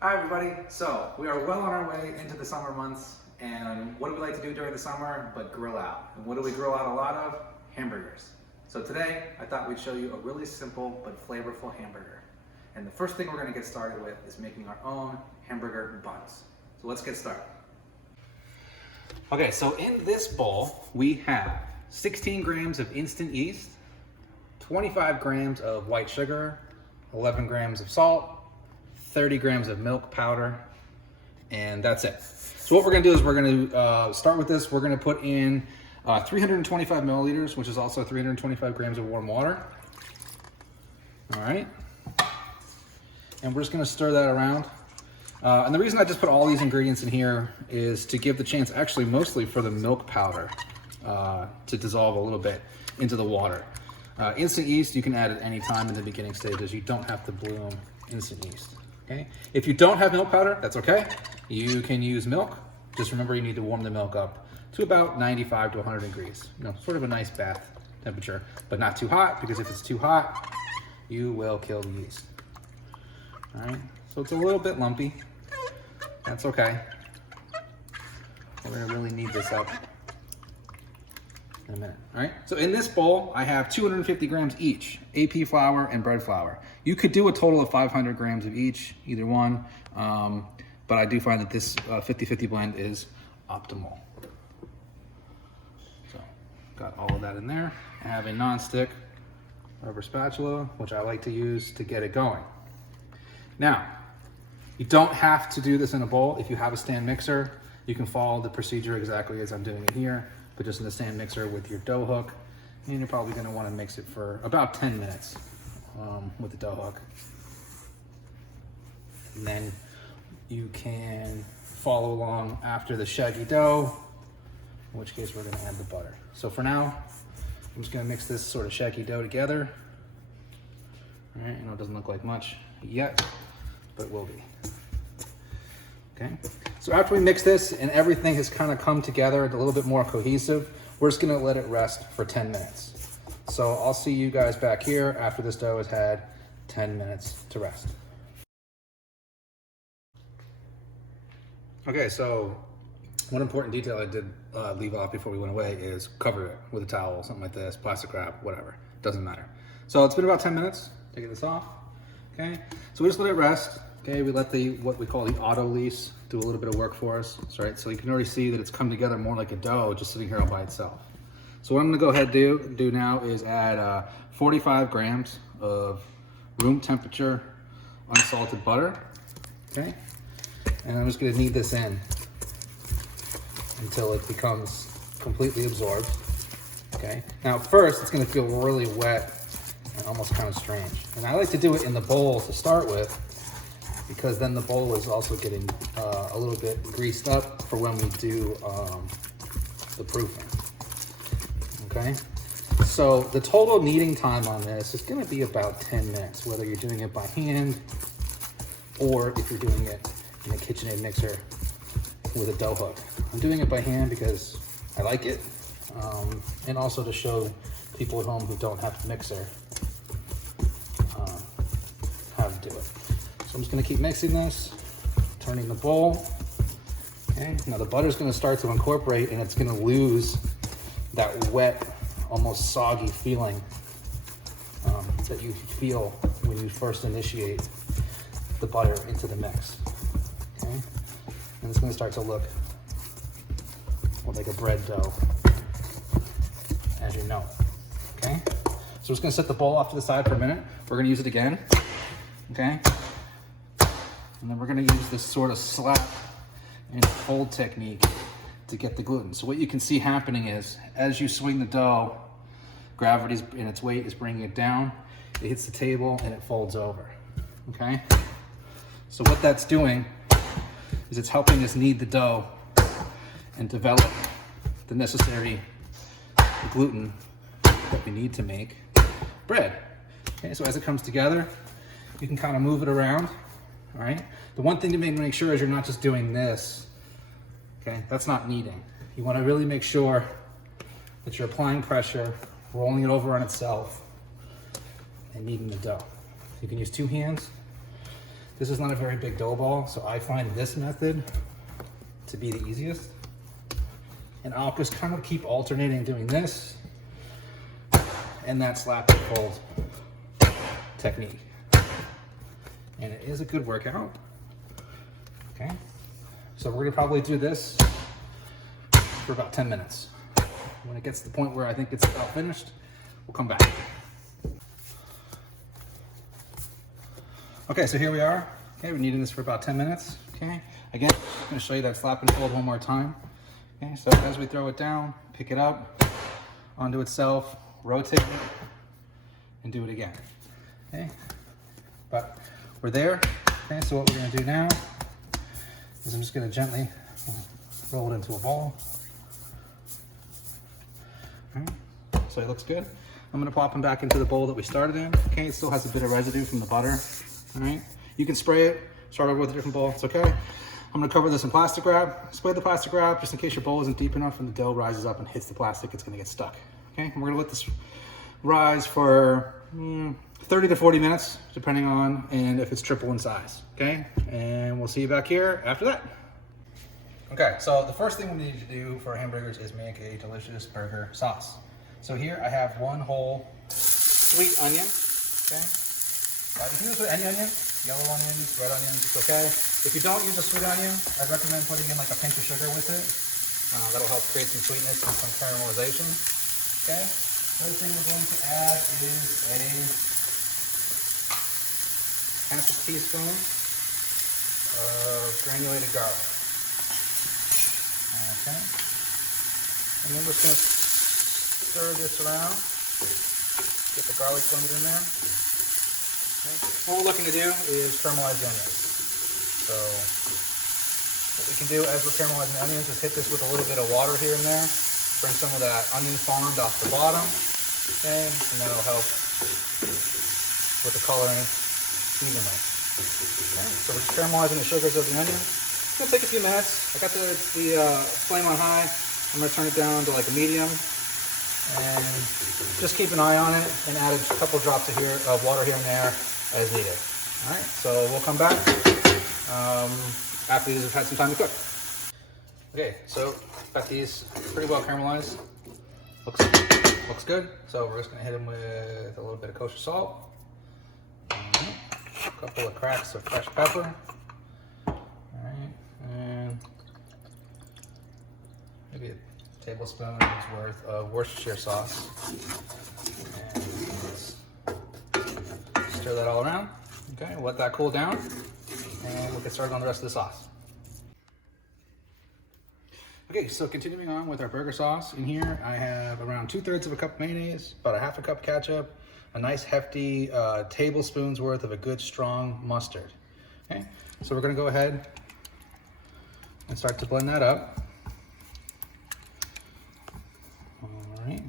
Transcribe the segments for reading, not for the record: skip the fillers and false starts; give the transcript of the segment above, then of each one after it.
Hi everybody, so we are well on our way into the summer months, and what do we like to do during the summer but grill out? And what do we grill out a lot of? Hamburgers. So today I thought we'd show you a really simple but flavorful hamburger. And the first thing we're going to get started with is making our own hamburger buns. So let's get started. Okay, so in this bowl we have 16 grams of instant yeast, 25 grams of white sugar, 11 grams of salt, 30 grams of milk powder, and that's it. So what we're gonna do is we're gonna start with this. We're gonna put in 325 milliliters, which is also 325 grams of warm water. All right. And we're just gonna stir that around. And the reason I just put all these ingredients in here is to give the chance, actually mostly for the milk powder to dissolve a little bit into the water. Instant yeast you can add at any time in the beginning stages. You don't have to bloom instant yeast. Okay. If you don't have milk powder, that's okay. You can use milk. Just remember you need to warm the milk up to about 95 to 100 degrees. You know, sort of a nice bath temperature, but not too hot, because if it's too hot, you will kill the yeast. All right, so it's a little bit lumpy. That's okay. We're gonna really knead this up in a minute. All right, so in this bowl, I have 250 grams each, AP flour and bread flour. You could do a total of 500 grams of each, either one, but I do find that this 50-50 blend is optimal. So, got all of that in there. I have a non-stick rubber spatula, which I like to use to get it going. Now, you don't have to do this in a bowl. If you have a stand mixer, you can follow the procedure exactly as I'm doing it here, but just in the stand mixer with your dough hook, and you're probably gonna wanna mix it for about 10 minutes with the dough hook. And then you can follow along after the shaggy dough, in which case we're gonna add the butter. So for now, I'm just gonna mix this sort of shaggy dough together. All right, I know it doesn't look like much yet, but it will be. Okay, so after we mix this and everything has kind of come together, a little bit more cohesive, we're just gonna let it rest for 10 minutes. So I'll see you guys back here after this dough has had 10 minutes to rest. Okay, so one important detail I did leave off before we went away is cover it with a towel, something like this, plastic wrap, whatever, doesn't matter. So it's been about 10 minutes, taking this off, okay? So we just let it rest, okay? We let what we call the auto lease do a little bit of work for us, right? So you can already see that it's come together more like a dough just sitting here all by itself. So what I'm gonna go ahead and do now is add 45 grams of room temperature unsalted butter, okay? And I'm just gonna knead this in until it becomes completely absorbed, okay? Now first, it's gonna feel really wet and almost kind of strange. And I like to do it in the bowl to start with, because then the bowl is also getting a little bit greased up for when we do the proofing. Okay, so the total kneading time on this is gonna be about 10 minutes, whether you're doing it by hand or if you're doing it in a KitchenAid mixer with a dough hook. I'm doing it by hand because I like it, and also to show people at home who don't have a mixer how to do it. So I'm just gonna keep mixing this, turning the bowl. Okay, now the butter's gonna start to incorporate and it's gonna lose that wet, almost soggy feeling that you feel when you first initiate the butter into the mix. Okay, and it's gonna start to look more like a bread dough, as you know. Okay, so we're just gonna set the bowl off to the side for a minute. We're gonna use it again. Okay, and then we're gonna use this sort of slap and fold technique to get the gluten. So what you can see happening is, as you swing the dough, gravity in its weight is bringing it down, it hits the table and it folds over, okay? So what that's doing is it's helping us knead the dough and develop the necessary gluten that we need to make bread. Okay, so as it comes together, you can kind of move it around, all right? The one thing to make sure is you're not just doing this. Okay, that's not kneading. You want to really make sure that you're applying pressure, rolling it over on itself, and kneading the dough. You can use two hands. This is not a very big dough ball, so I find this method to be the easiest. And I'll just kind of keep alternating doing this and that slap and fold technique. And it is a good workout. Okay, so we're gonna probably do this for about 10 minutes. When it gets to the point where I think it's about finished, we'll come back. Okay, so here we are. Okay, we're kneading this for about 10 minutes. Okay, again, I'm gonna show you that slap and fold one more time. Okay, so as we throw it down, pick it up onto itself, rotate it, and do it again. Okay, but we're there. Okay, so what we're gonna do now is I'm just gonna gently roll it into a ball. All right, so it looks good. I'm gonna pop them back into the bowl that we started in. Okay, it still has a bit of residue from the butter. All right, you can spray it, start over with a different bowl, it's okay. I'm gonna cover this in plastic wrap, spray the plastic wrap just in case your bowl isn't deep enough and the dough rises up and hits the plastic, it's gonna get stuck. Okay, and we're gonna let this rise for 30 to 40 minutes, depending on and if it's triple in size, okay? And we'll see you back here after that. Okay, so the first thing we need to do for our hamburgers is make a delicious burger sauce. So here I have one whole sweet onion, okay? You can use any onion, yellow onions, red onions, it's okay. If you don't use a sweet onion, I'd recommend putting in like a pinch of sugar with it. That'll help create some sweetness and some caramelization, okay? Another thing we're going to add is a half a teaspoon of granulated garlic. Okay. And then we're just going to stir this around. Get the garlic blended in there. Okay. What we're looking to do is caramelize the onions. So what we can do as we're caramelizing the onions is hit this with a little bit of water here and there. Bring some of that onion fond off the bottom. Okay, and that'll help with the coloring evenly. Okay, so we're just caramelizing the sugars of the onion. It's gonna take a few minutes. I got the flame on high. I'm gonna turn it down to like a medium, and just keep an eye on it and add a couple drops of water here and there as needed. All right, so we'll come back after these have had some time to cook. Okay, so got these pretty well caramelized. Looks good. So we're just gonna hit them with a little bit of kosher salt, a couple of cracks of fresh pepper, all right, and maybe a tablespoon's worth of Worcestershire sauce. And let's stir that all around. Okay, let that cool down, and we'll get started on the rest of the sauce. Okay, so continuing on with our burger sauce, in here I have around 2/3 of a cup of mayonnaise, about a half a cup ketchup, a nice hefty tablespoon's worth of a good strong mustard. Okay, so we're gonna go ahead and start to blend that up. All right,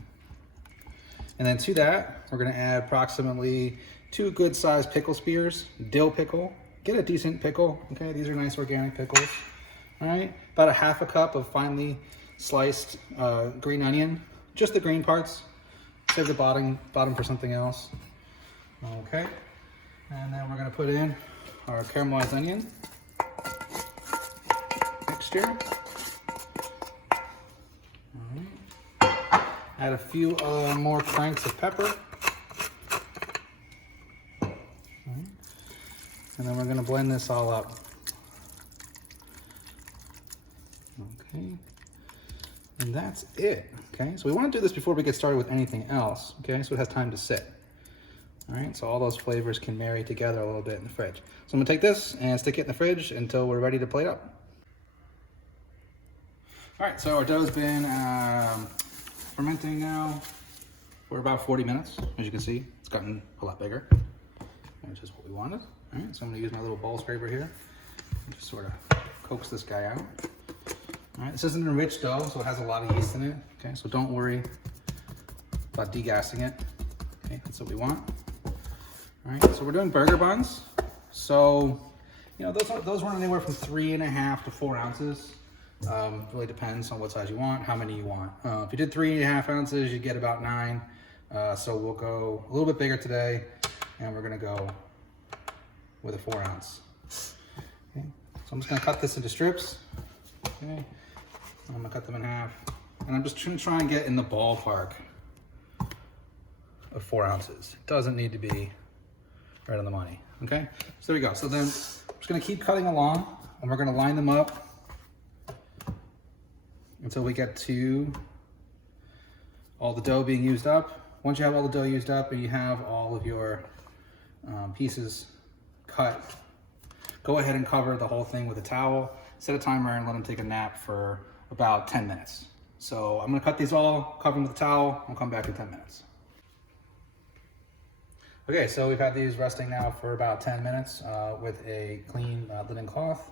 and then to that, we're gonna add approximately 2 good sized pickle spears, dill pickle. Get a decent pickle, okay? These are nice organic pickles. All right, about a half a cup of finely sliced green onion, just the green parts. Save the bottom for something else. Okay, and then we're gonna put in our caramelized onion mixture. All right. Add a few more cranks of pepper. All right. And then we're gonna blend this all up. Okay, and that's it. Okay, so we want to do this before we get started with anything else. Okay, so it has time to sit. All right, so all those flavors can marry together a little bit in the fridge. So I'm gonna take this and stick it in the fridge until we're ready to plate up. All right, so our dough's been fermenting now for about 40 minutes. As you can see, it's gotten a lot bigger, which is what we wanted. All right, so I'm gonna use my little bowl scraper here and just sort of coax this guy out. All right, this isn't a rich dough, so it has a lot of yeast in it. Okay, so don't worry about degassing it. Okay, that's what we want. All right, so we're doing burger buns. So, you know, those run anywhere from 3.5 to 4 ounces. Really depends on what size you want, how many you want. If you did 3.5 ounces, you get about 9. So we'll go a little bit bigger today, and we're gonna go with a 4 ounce Okay. So I'm just gonna cut this into strips. Okay. I'm gonna cut them in half. And I'm just gonna try and get in the ballpark of 4 ounces. It doesn't need to be right on the money, okay? So there we go. So then I'm just gonna keep cutting along and we're gonna line them up until we get to all the dough being used up. Once you have all the dough used up and you have all of your pieces cut, go ahead and cover the whole thing with a towel, set a timer and let them take a nap for about 10 minutes. So I'm gonna cut these all, cover them with a towel, I'll come back in 10 minutes. Okay, so we've had these resting now for about 10 minutes with a clean linen cloth.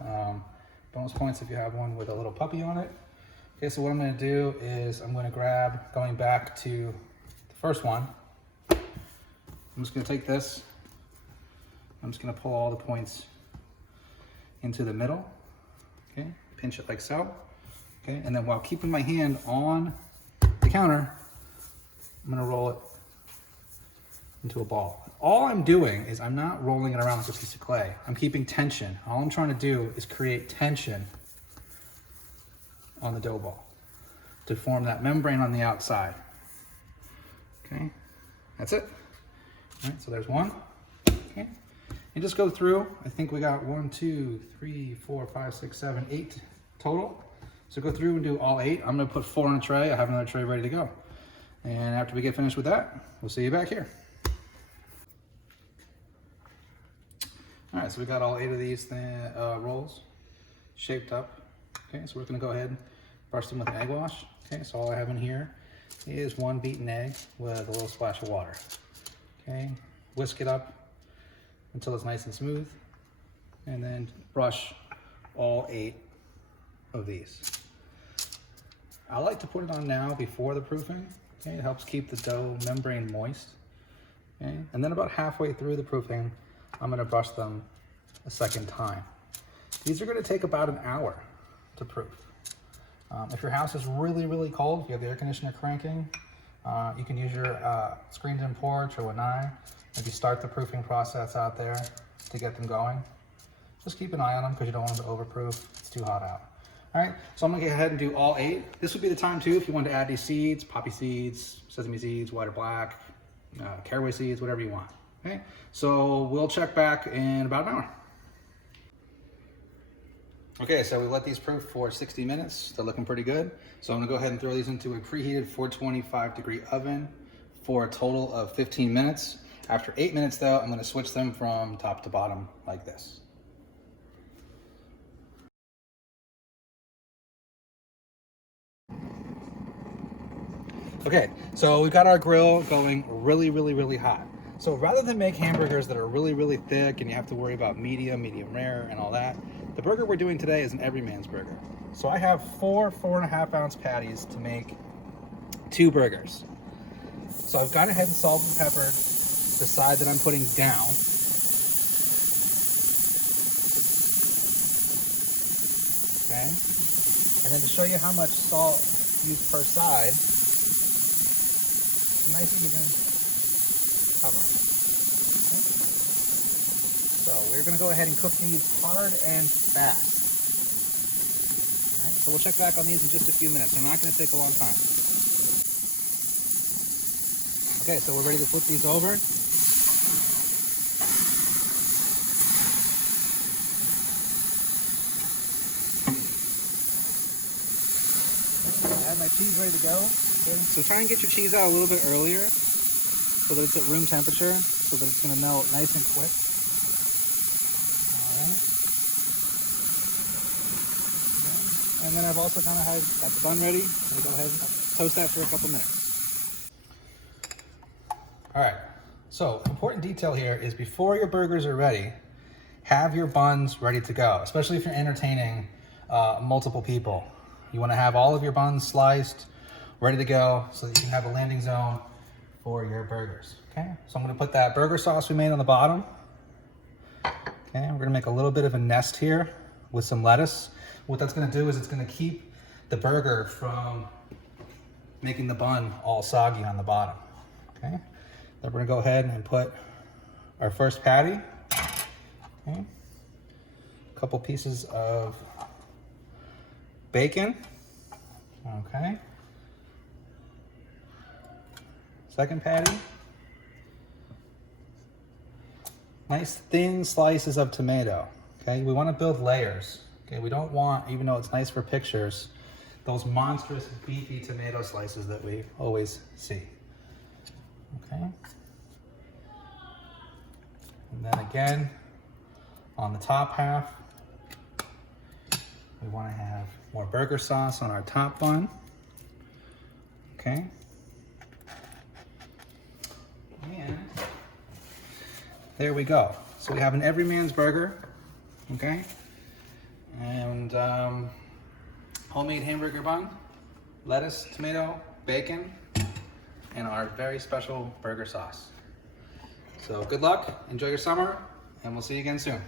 Bonus points if you have one with a little puppy on it. Okay, so what I'm gonna do is I'm gonna grab, going back to the first one, I'm just gonna take this, I'm just gonna pull all the points into the middle, okay, pinch it like so, okay, and then while keeping my hand on the counter, I'm gonna roll it into a ball. All I'm doing is I'm not rolling it around like a piece of clay. I'm keeping tension. All I'm trying to do is create tension on the dough ball to form that membrane on the outside. Okay, that's it. All right, so there's one. Okay, and just go through. I think we got 1, 2, 3, 4, 5, 6, 7, 8 total. So go through and do all 8. I'm gonna put 4 on a tray. I have another tray ready to go. And after we get finished with that, we'll see you back here. All right, so we got all 8 of these rolls shaped up. Okay, so we're gonna go ahead and brush them with an egg wash. Okay, so all I have in here is 1 beaten egg with a little splash of water. Okay, whisk it up until it's nice and smooth, and then brush all 8 of these. I like to put it on now before the proofing. Okay, it helps keep the dough membrane moist. Okay, and then about halfway through the proofing, I'm gonna brush them a second time. These are gonna take about an hour to proof. If your house is really, really cold, if you have the air conditioner cranking, you can use your screened-in porch or lanai. Maybe start the proofing process out there to get them going. Just keep an eye on them because you don't want them to overproof. It's too hot out. All right, so I'm gonna go ahead and do all 8. This would be the time too if you wanted to add these seeds, poppy seeds, sesame seeds, white or black, caraway seeds, whatever you want. Okay, so we'll check back in about an hour. Okay, so we let these proof for 60 minutes. They're looking pretty good. So I'm gonna go ahead and throw these into a preheated 425-degree oven for a total of 15 minutes. After 8 minutes though, I'm gonna switch them from top to bottom like this. Okay, so we've got our grill going really, really, really hot. So rather than make hamburgers that are really, really thick and you have to worry about medium, medium rare and all that, the burger we're doing today is an everyman's burger. So I have 4 4.5-ounce patties to make 2 burgers. So I've gone ahead and salt and peppered the side that I'm putting down. Okay, and then to show you how much salt used per side, nice even cover. Okay. So we're going to go ahead and cook these hard and fast. All right, so we'll check back on these in just a few minutes. They're not going to take a long time. Okay, so we're ready to flip these over. I have my cheese ready to go. Okay, so try and get your cheese out a little bit earlier so that it's at room temperature, so that it's going to melt nice and quick. All right. Okay. And then I've also got the bun ready. I'm going to go ahead and toast that for a couple minutes. All right. So important detail here is before your burgers are ready, have your buns ready to go, especially if you're entertaining multiple people. You want to have all of your buns sliced, ready to go, so that you can have a landing zone for your burgers. Okay, so I'm gonna put that burger sauce we made on the bottom. Okay, we're gonna make a little bit of a nest here with some lettuce. What that's gonna do is it's gonna keep the burger from making the bun all soggy on the bottom. Okay, then we're gonna go ahead and put our first patty. Okay, a couple pieces of bacon. Okay. Second patty. Nice thin slices of tomato. Okay, we want to build layers. Okay, we don't want, even though it's nice for pictures, those monstrous beefy tomato slices that we always see. Okay. And then again, on the top half, we want to have more burger sauce on our top bun. Okay. And there we go. So we have an everyman's burger. Okay. And homemade hamburger bun, lettuce, tomato, bacon, and our very special burger sauce. So good luck, enjoy your summer, and we'll see you again soon.